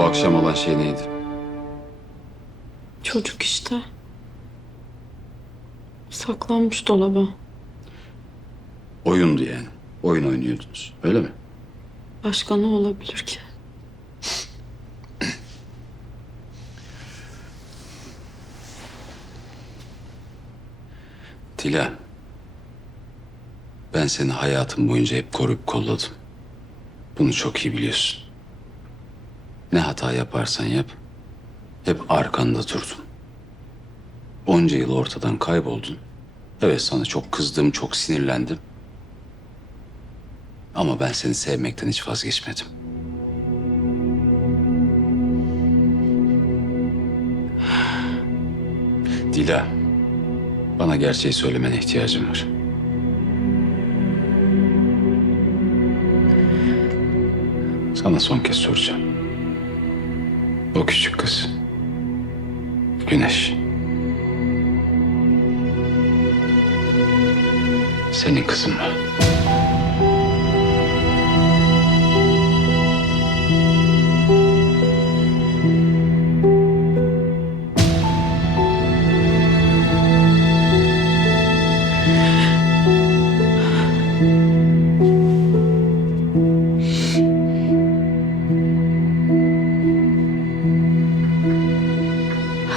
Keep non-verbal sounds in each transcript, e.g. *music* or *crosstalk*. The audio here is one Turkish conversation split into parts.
akşam olan şey neydi? Çocuk işte. Saklanmış dolaba. Oyundu yani. Oyun oynuyordunuz. Öyle mi? Başka ne olabilir ki? *clears throat* Dila. Ben seni hayatım boyunca hep koruyup kolladım. Bunu çok iyi biliyorsun. Ne hata yaparsan yap, hep arkanda durdum. Onca yıl ortadan kayboldun. Evet sana çok kızdım, çok sinirlendim. Ama ben seni sevmekten hiç vazgeçmedim. Dila, bana gerçeği söylemene ihtiyacım var. Sana son kez soracağım. O küçük kız. Güneş. Senin kızın mı?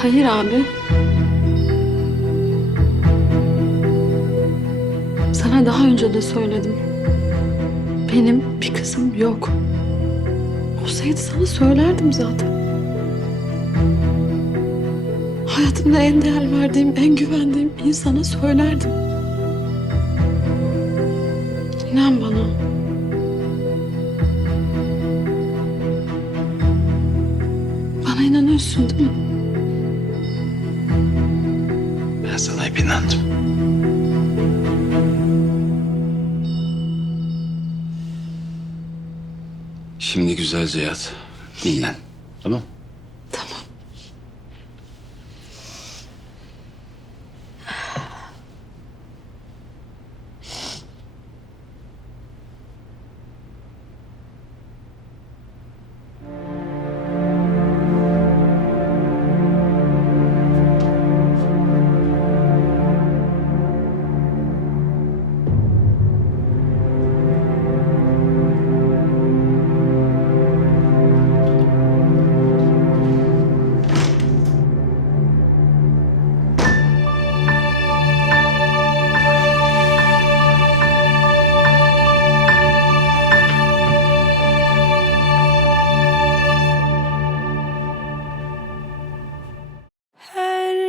Hayır abi. Sana daha önce de söyledim. Benim bir kızım yok. Olsaydı sana söylerdim zaten. Hayatımda en değer verdiğim, en güvendiğim insana söylerdim. İnan bana. Bana inanıyorsun değil mi? Ben sana hep. Şimdi güzelce yat. Dinlen. Tamam.